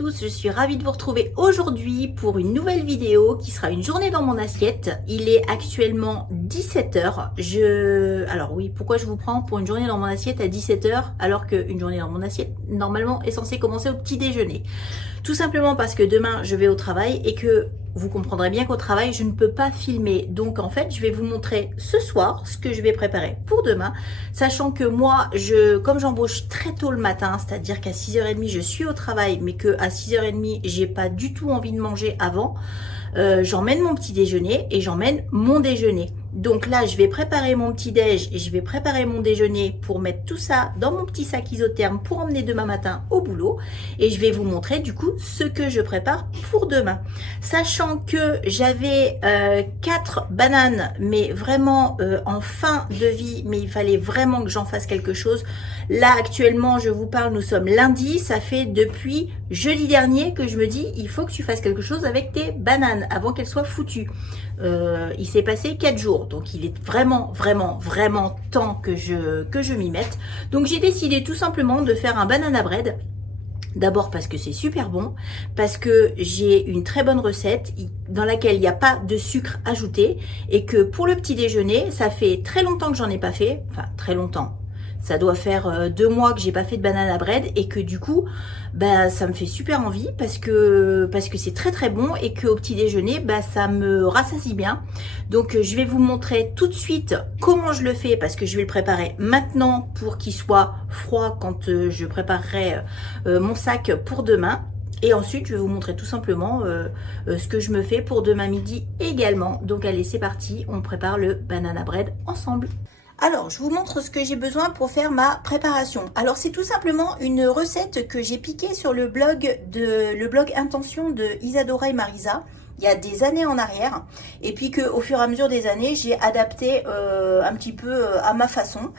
tous, je suis ravie de vous retrouver aujourd'hui pour une nouvelle vidéo qui sera une journée dans mon assiette. Il est actuellement 17 h. Alors oui, pourquoi je vous prends pour une journée dans mon assiette à 17 h alors qu'une journée dans mon assiette normalement est censée commencer au petit déjeuner? Tout simplement parce que demain je vais au travail et que vous comprendrez bien qu'au travail je ne peux pas filmer. Donc en fait je vais vous montrer ce soir ce que je vais préparer pour demain, sachant que moi comme j'embauche très tôt le matin, c'est-à-dire qu'à 6h30 je suis au travail, mais qu'à 6h30 j'ai pas du tout envie de manger avant, j'emmène mon petit déjeuner et j'emmène mon déjeuner. Donc là, je vais préparer mon petit déj et je vais préparer mon déjeuner pour mettre tout ça dans mon petit sac isotherme pour emmener demain matin au boulot. Et je vais vous montrer du coup ce que je prépare pour demain. Sachant que j'avais 4 bananes, mais vraiment en fin de vie, mais il fallait vraiment que j'en fasse quelque chose. Là, actuellement, je vous parle, nous sommes lundi, ça fait depuis jeudi dernier que je me dis, il faut que tu fasses quelque chose avec tes bananes avant qu'elles soient foutues. Il s'est passé 4 jours, donc il est vraiment temps que je m'y mette. Donc j'ai décidé tout simplement de faire un banana bread. D'abord parce que c'est super bon, parce que j'ai une très bonne recette dans laquelle il n'y a pas de sucre ajouté et que pour le petit déjeuner, ça fait très longtemps que j'en ai pas fait, enfin très longtemps. Ça doit faire 2 mois que j'ai pas fait de banana bread et que du coup, bah, ça me fait super envie parce que c'est très bon et que au petit déjeuner, bah, ça me rassasie bien. Donc je vais vous montrer tout de suite comment je le fais parce que je vais le préparer maintenant pour qu'il soit froid quand je préparerai mon sac pour demain. Et ensuite, je vais vous montrer tout simplement ce que je me fais pour demain midi également. Donc allez, c'est parti, on prépare le banana bread ensemble. Alors, je vous montre ce que j'ai besoin pour faire ma préparation. Alors, c'est tout simplement une recette que j'ai piquée sur le blog Intention de Isadora et Marisa, il y a des années en arrière, et puis qu'au fur et à mesure des années, j'ai adapté un petit peu à ma façon.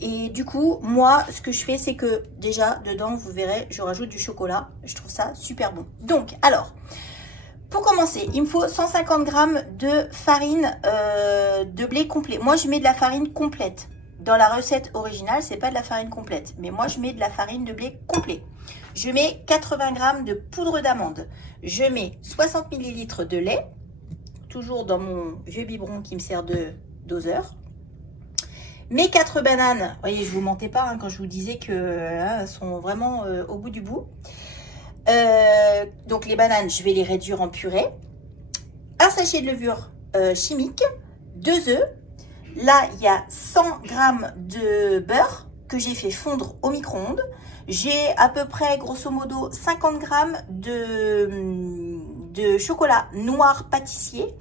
Et du coup, moi, ce que je fais, c'est que déjà, dedans, vous verrez, je rajoute du chocolat. Je trouve ça super bon. Donc, alors... Pour commencer, il me faut 150 g de farine de blé complet. Moi, je mets de la farine complète. Dans la recette originale, c'est pas de la farine complète. Mais moi, je mets de la farine de blé complet. Je mets 80 g de poudre d'amande. Je mets 60 ml de lait. Toujours dans mon vieux biberon qui me sert de doseur. Mes 4 bananes. Vous voyez, je vous mentais pas quand je vous disais qu'elles sont vraiment au bout du bout. Donc les bananes, je vais les réduire en purée. Un sachet de levure chimique, 2 œufs. Là, il y a 100 g de beurre que j'ai fait fondre au micro-ondes. J'ai à peu près, grosso modo, 50 g de chocolat noir pâtissier.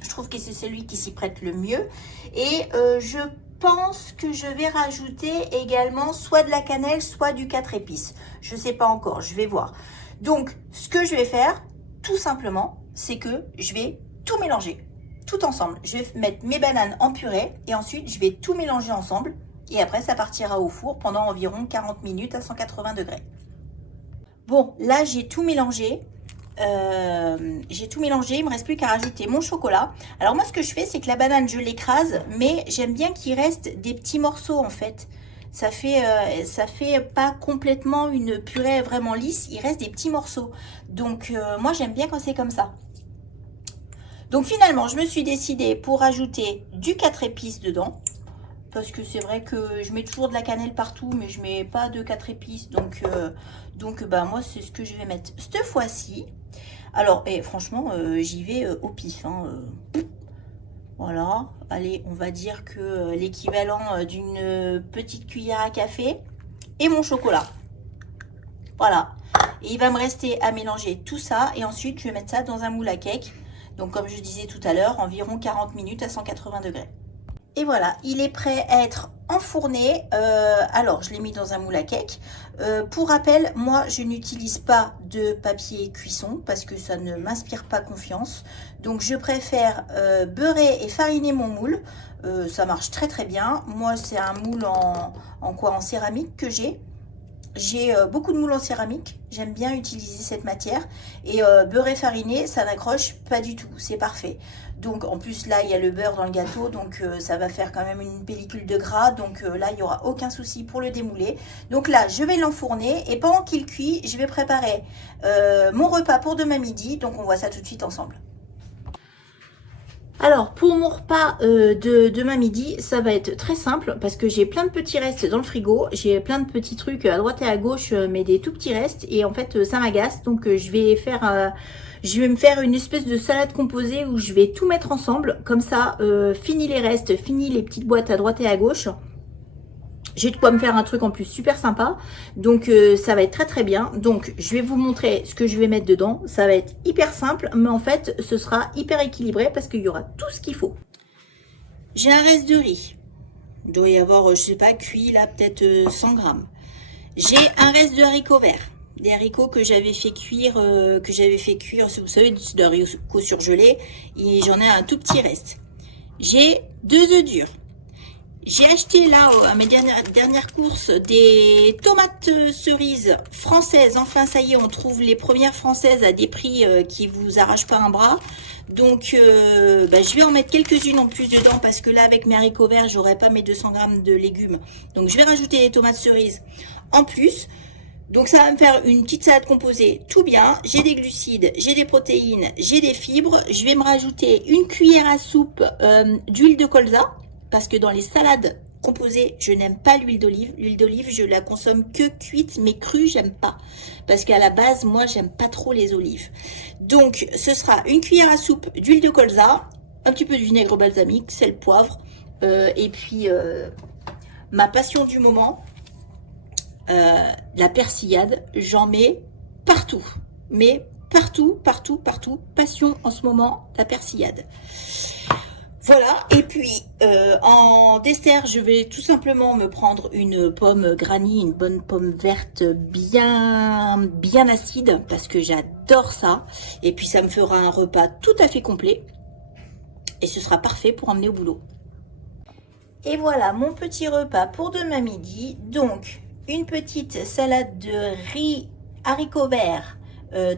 Je trouve que c'est celui qui s'y prête le mieux. Et je pense que je vais rajouter également soit de la cannelle, soit du 4 épices. Je ne sais pas encore, je vais voir. Donc, ce que je vais faire, tout simplement, c'est que je vais tout mélanger, tout ensemble. Je vais mettre mes bananes en purée et ensuite, je vais tout mélanger ensemble. Et après, ça partira au four pendant environ 40 minutes à 180 degrés. Bon, là, j'ai tout mélangé. Il me reste plus qu'à rajouter mon chocolat. Alors moi ce que je fais, c'est que la banane je l'écrase, mais j'aime bien qu'il reste des petits morceaux en fait. Ça fait pas complètement une purée vraiment lisse, il reste des petits morceaux. Donc moi j'aime bien quand c'est comme ça. Donc finalement je me suis décidée pour rajouter du 4 épices dedans. Parce que c'est vrai que je mets toujours de la cannelle partout, mais je mets pas de 4 épices. Donc bah, moi, c'est ce que je vais mettre cette fois-ci. Alors, et franchement, j'y vais au pif. Voilà. Allez, on va dire que l'équivalent d'une petite cuillère à café. Et mon chocolat. Voilà. Et il va me rester à mélanger tout ça. Et ensuite, je vais mettre ça dans un moule à cake. Donc, comme je disais tout à l'heure, environ 40 minutes à 180 degrés. Et voilà, il est prêt à être enfourné. Alors, je l'ai mis dans un moule à cake. Pour rappel, moi, je n'utilise pas de papier cuisson parce que ça ne m'inspire pas confiance. Donc, je préfère beurrer et fariner mon moule. Ça marche très bien. Moi, c'est un moule en céramique que j'ai. J'ai beaucoup de moules en céramique, j'aime bien utiliser cette matière. Et beurre et fariné, ça n'accroche pas du tout, c'est parfait. Donc en plus là, il y a le beurre dans le gâteau, donc ça va faire quand même une pellicule de gras. Donc là, il n'y aura aucun souci pour le démouler. Donc là, je vais l'enfourner et pendant qu'il cuit, je vais préparer mon repas pour demain midi. Donc on voit ça tout de suite ensemble. Alors, pour mon repas de demain midi, ça va être très simple parce que j'ai plein de petits restes dans le frigo. J'ai plein de petits trucs à droite et à gauche, mais des tout petits restes. Et en fait, ça m'agace. Donc, je vais me faire une espèce de salade composée où je vais tout mettre ensemble. Comme ça, fini les restes, fini les petites boîtes à droite et à gauche. J'ai de quoi me faire un truc en plus super sympa. Donc ça va être très très bien. Donc je vais vous montrer ce que je vais mettre dedans. Ça va être hyper simple, mais en fait ce sera hyper équilibré parce qu'il y aura tout ce qu'il faut. J'ai un reste de riz. Il doit y avoir, je sais pas, cuit là peut-être 100 grammes. J'ai un reste de haricots verts. Des haricots que j'avais fait cuire, si vous savez, de haricots surgelés. Et j'en ai un tout petit reste. J'ai 2 œufs durs. J'ai acheté là, à mes dernières courses, des tomates cerises françaises. Enfin, ça y est, on trouve les premières françaises à des prix qui vous arrachent pas un bras. Donc, je vais en mettre quelques-unes en plus dedans parce que là, avec mes haricots verts, j'aurai pas mes 200 grammes de légumes. Donc, je vais rajouter des tomates cerises en plus. Donc, ça va me faire une petite salade composée tout bien. J'ai des glucides, j'ai des protéines, j'ai des fibres. Je vais me rajouter une cuillère à soupe d'huile de colza. Parce que dans les salades composées, je n'aime pas l'huile d'olive. L'huile d'olive, je la consomme que cuite, mais crue, j'aime pas. Parce qu'à la base, moi, j'aime pas trop les olives. Donc, ce sera une cuillère à soupe d'huile de colza, un petit peu de vinaigre balsamique, sel, poivre, et puis ma passion du moment, la persillade. J'en mets partout. Mais partout, partout, partout. Passion en ce moment, la persillade. Voilà, et puis en dessert, je vais tout simplement me prendre une pomme granny, une bonne pomme verte bien acide, parce que j'adore ça. Et puis ça me fera un repas tout à fait complet. Et ce sera parfait pour emmener au boulot. Et voilà mon petit repas pour demain midi. Donc, une petite salade de riz, haricots verts,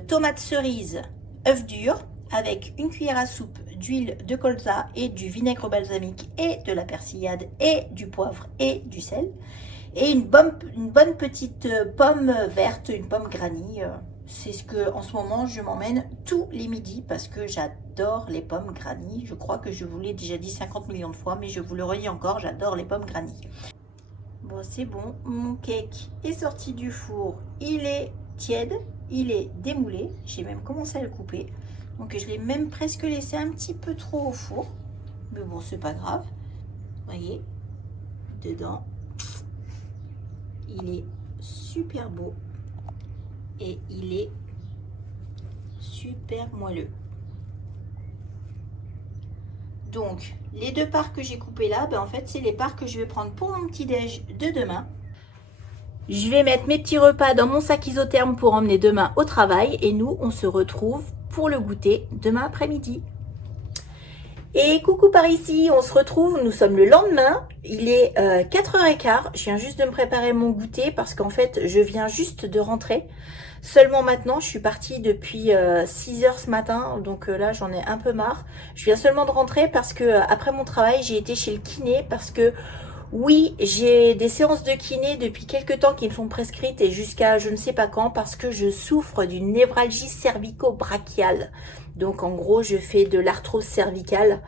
tomates cerises, œufs durs, avec une cuillère à soupe d'huile de colza et du vinaigre balsamique et de la persillade et du poivre et du sel. Et une bonne petite pomme verte, une pomme granny. C'est ce que en ce moment je m'emmène tous les midis parce que j'adore les pommes granny. Je crois que je vous l'ai déjà dit 50 millions de fois, mais je vous le redis encore, j'adore les pommes granny. Bon, c'est bon, mon cake est sorti du four, il est tiède, il est démoulé. J'ai même commencé à le couper. Donc je l'ai même presque laissé un petit peu trop au four. Mais bon, c'est pas grave. Vous voyez, dedans, il est super beau. Et il est super moelleux. Donc, les 2 parts que j'ai coupées là, en fait, c'est les parts que je vais prendre pour mon petit-déj de demain. Je vais mettre mes petits repas dans mon sac isotherme pour emmener demain au travail. Et nous, on se retrouve pour le goûter demain après-midi. Et coucou par ici, on se retrouve, nous sommes le lendemain, il est 4h15, je viens juste de me préparer mon goûter parce qu'en fait je viens juste de rentrer. Seulement maintenant, je suis partie depuis 6h ce matin, donc là j'en ai un peu marre. Je viens seulement de rentrer parce que après mon travail, j'ai été chez le kiné parce que oui, j'ai des séances de kiné depuis quelques temps qui me sont prescrites et jusqu'à je ne sais pas quand parce que je souffre d'une névralgie cervico-brachiale. Donc en gros, je fais de l'arthrose cervicale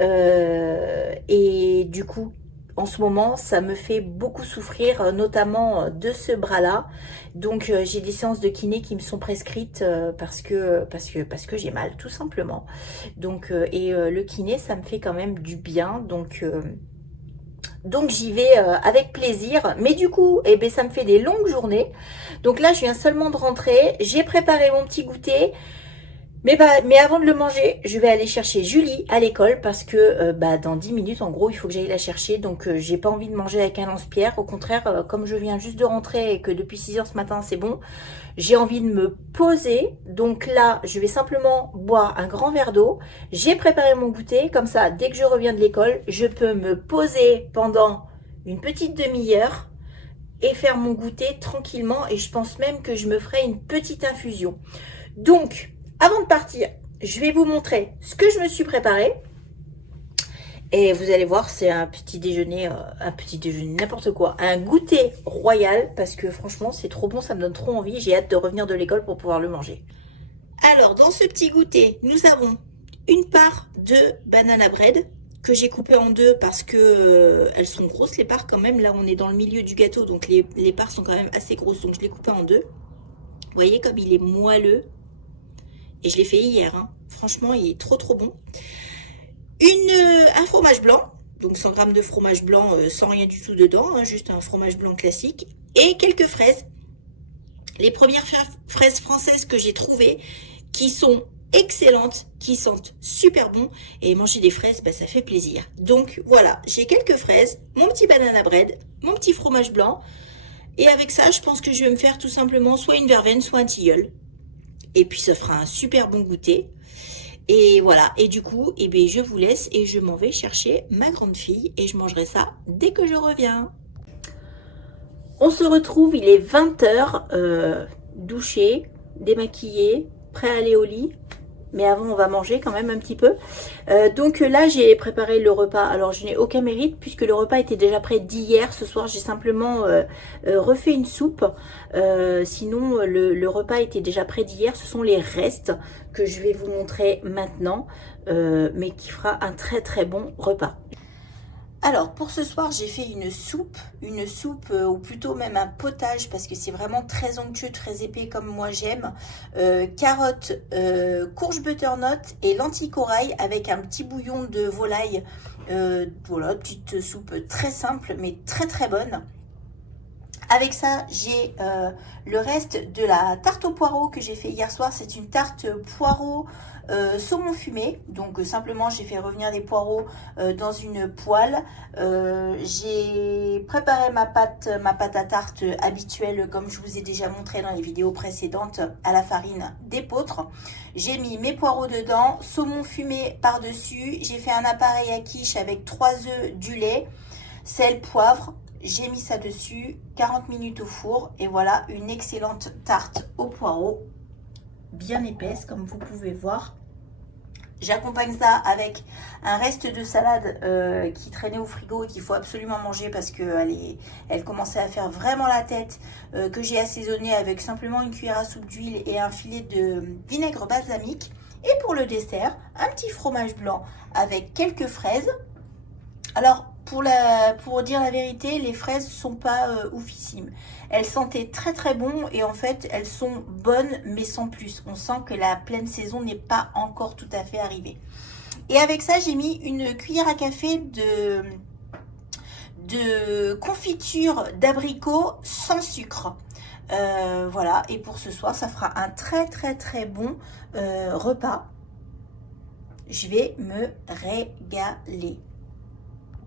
et du coup, en ce moment, ça me fait beaucoup souffrir, notamment de ce bras-là. Donc j'ai des séances de kiné qui me sont prescrites parce que j'ai mal, tout simplement. Donc le kiné, ça me fait quand même du bien. Donc j'y vais avec plaisir, mais du coup, ça me fait des longues journées. Donc là, je viens seulement de rentrer, j'ai préparé mon petit goûter. Mais avant de le manger, je vais aller chercher Julie à l'école parce que dans 10 minutes, en gros, il faut que j'aille la chercher. Donc, j'ai pas envie de manger avec un lance-pierre. Au contraire, comme je viens juste de rentrer et que depuis 6h ce matin, c'est bon, j'ai envie de me poser. Donc là, je vais simplement boire un grand verre d'eau. J'ai préparé mon goûter. Comme ça, dès que je reviens de l'école, je peux me poser pendant une petite demi-heure et faire mon goûter tranquillement. Et je pense même que je me ferai une petite infusion. Donc, avant de partir, je vais vous montrer ce que je me suis préparé. Et vous allez voir, c'est un petit déjeuner, n'importe quoi. Un goûter royal, parce que franchement, c'est trop bon, ça me donne trop envie. J'ai hâte de revenir de l'école pour pouvoir le manger. Alors, dans ce petit goûter, nous avons une part de banana bread que j'ai coupée en deux parce que elles sont grosses, les parts quand même. Là, on est dans le milieu du gâteau, donc les parts sont quand même assez grosses. Donc, je l'ai coupée en deux. Vous voyez comme il est moelleux. Et je l'ai fait hier, hein. Franchement, il est trop bon. Un fromage blanc, donc 100 g de fromage blanc sans rien du tout dedans, hein, juste un fromage blanc classique. Et quelques fraises. Les premières fraises françaises que j'ai trouvées, qui sont excellentes, qui sentent super bon. Et manger des fraises, bah, ça fait plaisir. Donc voilà, j'ai quelques fraises, mon petit banana bread, mon petit fromage blanc. Et avec ça, je pense que je vais me faire tout simplement soit une verveine, soit un tilleul. Et puis ça fera un super bon goûter. Et voilà, et du coup, eh bien, je vous laisse et je m'en vais chercher ma grande fille et je mangerai ça dès que je reviens. On se retrouve, il est 20 h, douché, démaquillé, prêt à aller au lit. Mais avant, on va manger quand même un petit peu. Donc là, j'ai préparé le repas. Alors, je n'ai aucun mérite puisque le repas était déjà prêt d'hier. Ce soir, j'ai simplement refait une soupe. Sinon, le repas était déjà prêt d'hier. Ce sont les restes que je vais vous montrer maintenant, mais qui fera un très bon repas. Alors, pour ce soir, j'ai fait une soupe ou plutôt même un potage parce que c'est vraiment très onctueux, très épais comme moi j'aime. Carottes, courge butternut et lentilles corail avec un petit bouillon de volaille. Voilà, petite soupe très simple mais très bonne. Avec ça, j'ai le reste de la tarte aux poireaux que j'ai fait hier soir. C'est une tarte poireau saumon fumé. Donc simplement, j'ai fait revenir des poireaux dans une poêle. J'ai préparé ma pâte à tarte habituelle, comme je vous ai déjà montré dans les vidéos précédentes, à la farine d'épeautre. J'ai mis mes poireaux dedans, saumon fumé par-dessus. J'ai fait un appareil à quiche avec 3 œufs, du lait, sel, poivre. J'ai mis ça dessus, 40 minutes au four et voilà une excellente tarte aux poireaux, bien épaisse comme vous pouvez voir. J'accompagne ça avec un reste de salade qui traînait au frigo et qu'il faut absolument manger parce qu'elle commençait à faire vraiment la tête, que j'ai assaisonné avec simplement une cuillère à soupe d'huile et un filet de vinaigre balsamique. Et pour le dessert, un petit fromage blanc avec quelques fraises. Alors, pour dire la vérité, les fraises sont pas oufissimes. Elles sentaient très bon et en fait, elles sont bonnes mais sans plus. On sent que la pleine saison n'est pas encore tout à fait arrivée. Et avec ça, j'ai mis une cuillère à café de confiture d'abricot sans sucre. Voilà, et pour ce soir, ça fera un très bon repas. Je vais me régaler.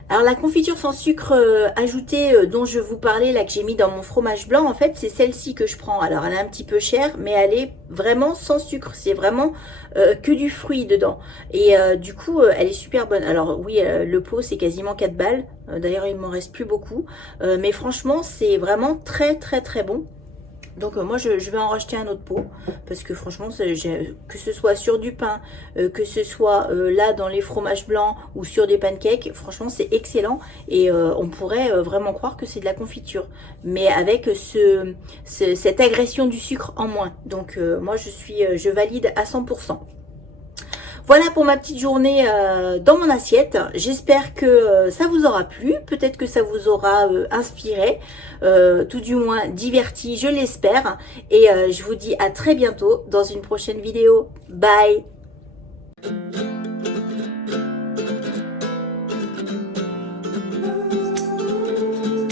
Alors la confiture sans sucre ajouté dont je vous parlais, là que j'ai mis dans mon fromage blanc, en fait c'est celle-ci que je prends. Alors elle est un petit peu chère, mais elle est vraiment sans sucre. C'est vraiment que du fruit dedans. Et du coup elle est super bonne. Alors oui, le pot c'est quasiment 4 balles. D'ailleurs il m'en reste plus beaucoup. Mais franchement c'est vraiment très bon. Donc moi je vais en racheter un autre pot parce que franchement que ce soit sur du pain, que ce soit là dans les fromages blancs ou sur des pancakes, franchement c'est excellent et on pourrait vraiment croire que c'est de la confiture mais avec cette agression du sucre en moins. Donc moi je valide à 100%. Voilà pour ma petite journée dans mon assiette. J'espère que ça vous aura plu. Peut-être que ça vous aura inspiré, tout du moins diverti, je l'espère. Et je vous dis à très bientôt dans une prochaine vidéo. Bye!